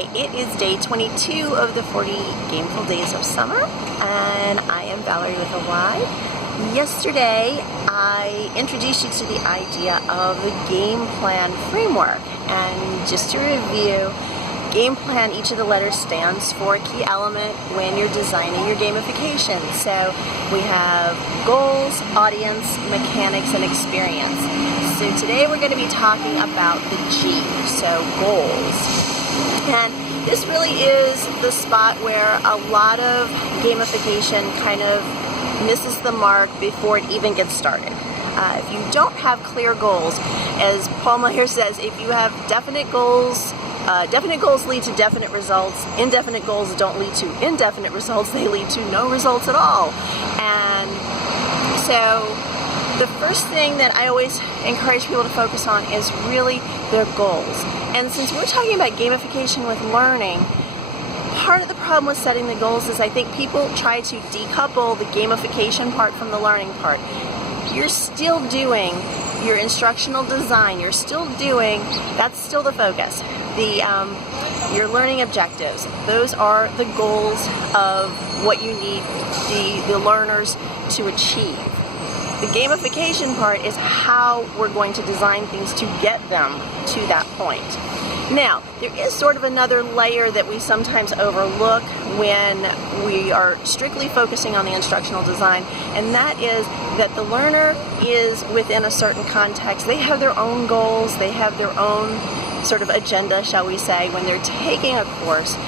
Hi, it is day 22 of the 40 Gameful Days of Summer, and I am Valerie with a Y. Yesterday, I introduced you to the idea of the game plan framework, and just to review, game plan, each of the letters stands for a key element when you're designing your gamification. So we have goals, audience, mechanics, and experience. So today we're going to be talking about the G, so goals. And this really is the spot where a lot of gamification kind of misses the mark before it even gets started. If you don't have clear goals, as Paul Meyer says, if you have definite goals lead to definite results. Indefinite goals don't lead to indefinite results. They lead to no results at all. And so the first thing that I always encourage people to focus on is really their goals. And since we're talking about gamification with learning, part of the problem with setting the goals is I think people try to decouple the gamification part from the learning part. You're still doing your instructional design. You're still doing, that's still the focus. Your learning objectives, those are the goals of what you need the learners to achieve. The gamification part is how we're going to design things to get them to that point. Now, there is sort of another layer that we sometimes overlook when we are strictly focusing on the instructional design, and that is that the learner is within a certain context. They have their own goals, they have their own sort of agenda, shall we say, when they're taking a course.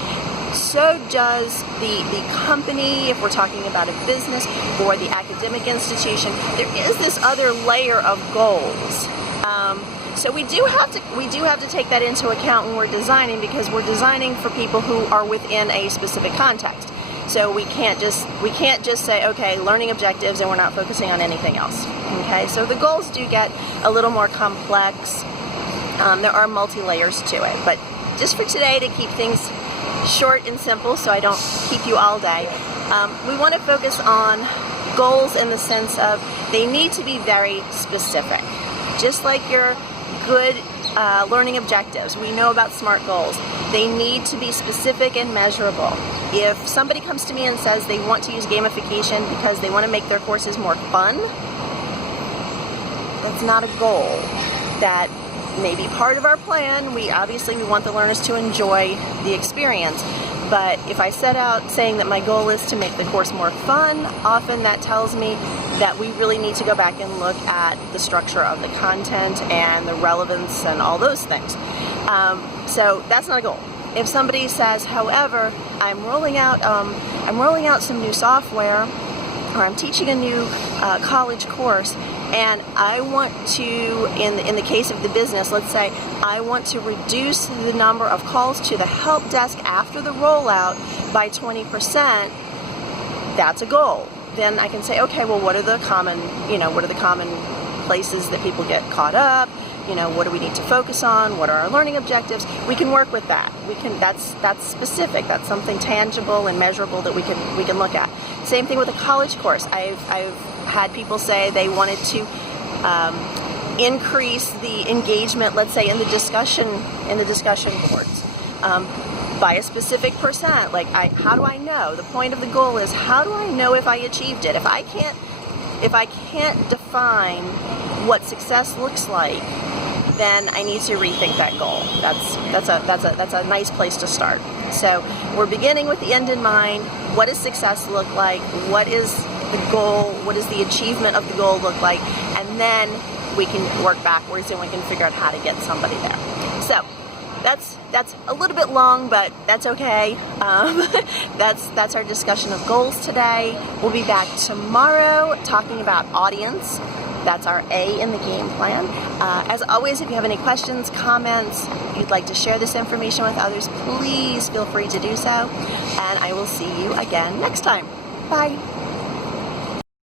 So does the company, if we're talking about a business, or the academic institution. There is this other layer of goals. So we do have to take that into account when we're designing, because we're designing for people who are within a specific context. So we can't just say, okay, learning objectives, and we're not focusing on anything else. Okay, so the goals do get a little more complex. There are multi-layers to it, but just for today, to keep things short and simple so I don't keep you all day, we want to focus on goals in the sense of they need to be very specific. Just like your good learning objectives, we know about SMART goals. They need to be specific and measurable. If somebody comes to me and says they want to use gamification because they want to make their courses more fun, that's not a goal. That may be part of our plan. We want the learners to enjoy the experience. But if I set out saying that my goal is to make the course more fun, often that tells me that we really need to go back and look at the structure of the content and the relevance and all those things. So that's not a goal. If somebody says, however, I'm rolling out some new software, or I'm teaching a new college course, and I want to, in the case of the business, let's say, I want to reduce the number of calls to the help desk after the rollout by 20%, that's a goal. Then I can say, okay, well, what are the common places that people get caught up? What do we need to focus on? What are our learning objectives? We can work with that. That's specific. That's something tangible and measurable that we can look at. Same thing with a college course. I've had people say they wanted to increase the engagement, let's say, in the discussion boards by a specific percent. Like, how do I know? The point of the goal is, how do I know if I achieved it? If I can't define what success looks like, then I need to rethink that goal. That's a nice place to start. So we're beginning with the end in mind. What does success look like? What is the goal? What does the achievement of the goal look like? And then we can work backwards and we can figure out how to get somebody there. So that's a little bit long, but that's okay. That's our discussion of goals today. We'll be back tomorrow talking about audience. That's our A in the game plan. As always, if you have any questions, comments, if you'd like to share this information with others, please feel free to do so. And I will see you again next time. Bye.